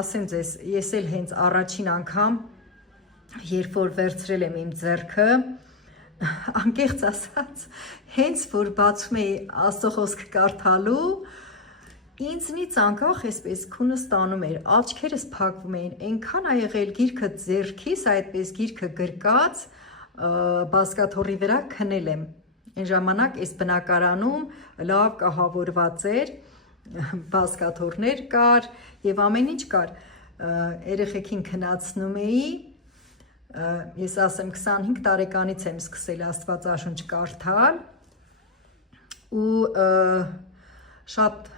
ասեմ ձեզ, ես էլ հենց առաջին անգամ, երբ որ վերցրել եմ իմ ձեռքը, անկեղծ ասած, հենց որ բացում էի Աստծո խոսքը կարդալու, ինձնից անկախ այսպես քունը ստանում էր, աչքերս փակվում էին, այնքան ա եղել գիրքը ձեռքիս, այդպես գիրքը գրկած, բազկաթոռի վրա քնել եմ։ Այն ժամանակ այս բնակարանում լավ կահավորված էր, բազկաթոռներ կար եւ ամեն ինչ կար, երեխեքին քնացնում էի, ես ասեմ 25 տարեկանից եմ սկսել Աստվածաշունչ կարդալ ու շատ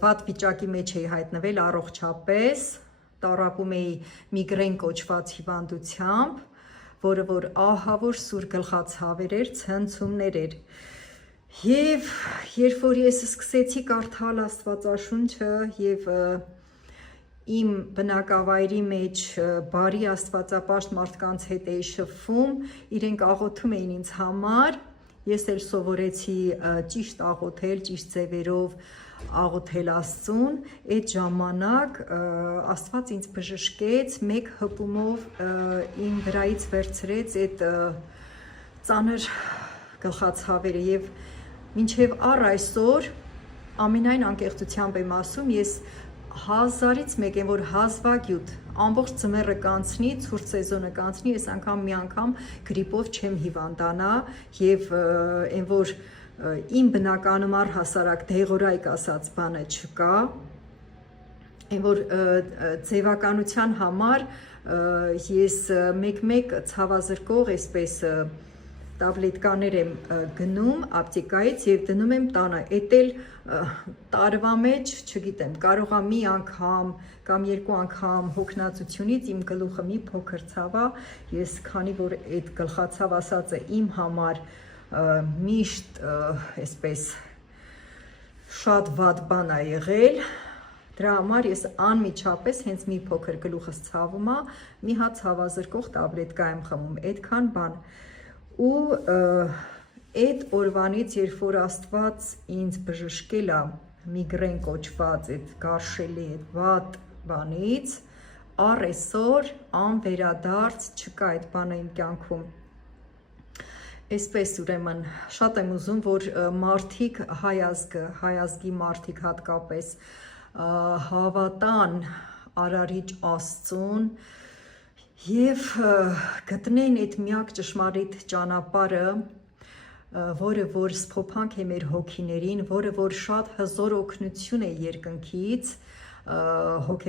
վատ վիճակի մեջ էի հայտնվել առողջապես, տառապում էի միգրեն կոչված հիվանդությամբ, որը որ ահավոր սուր գլխացավեր էր, ցնցումներ էր։ Եվ երբ որ ես սկսեցի կարդալ Աստվածաշունչը եւ իմ բնակավայրի մեջ բարի աստվածապաշտ մարդկանց հետ էի շփվում, իրենք աղոթում էին ինձ համար, ես էլ սովորեցի ճիշտ աղոթել, ճիշտ ձևերով աղոթել Աստծուն, այդ ժամանակ Աստված ինձ բժշկեց, մեկ հպումով իմ վրայից վերցրեց այդ ծանր գլխացավերը եւ մինչեւ առ այսօր ամենայն անկեղծությամբ եմ ասում, ես 1000-ից մեկ եմ որ հազվագյուտ ամբողջ ձմեռը կանցնի, ցուրտ սեզոնը կանցնի, ես անգամ մի անգամ գրիպով չեմ հիվանդանա եւ այն որ իմ բնականում առհասարակ դեղորայք ասած բանը չկա, այն որ ձևականության համար ես մեկ-մեկ ցավազրկող այսպես տաբլետկաներ եմ գնում ապտեկայից եւ դնում եմ տանը, էդ էլ տարվա մեջ, չգիտեմ, կարող է մի անգամ կամ երկու անգամ հոգնածությունից իմ գլուխը մի փոքր ցավա, ես քանի որ այդ գլխացավ ասածը իմ համար միշտ այսպես շատ վատ բան ա եղել, դրա համար ես անմիջապես հենց մի փոքր գլուխս ցավում ա, մի հատ ցավազրկող տաբլետկա եմ խմում, այդքան բան ու այդ օրվանից երբ որ Աստված ինձ բժշկել ա միգրեն կոչված այդ գարշելի այդ վատ բանից, առ այսօր անվերադարձ չկա այդ բանը իմ կյանքում։ Այսպես ուրեմն շատ եմ ուզում, որ մարդիկ հայազգի մարդիկ հատկապես հավատան արարիչ Աստծուն եւ գտնեն այդ միակ ճշմարիտ ճանապարհը, որը որ սփոփանք է մեր հոգիներին, որը որ շատ հզոր օգնություն է երկնքից,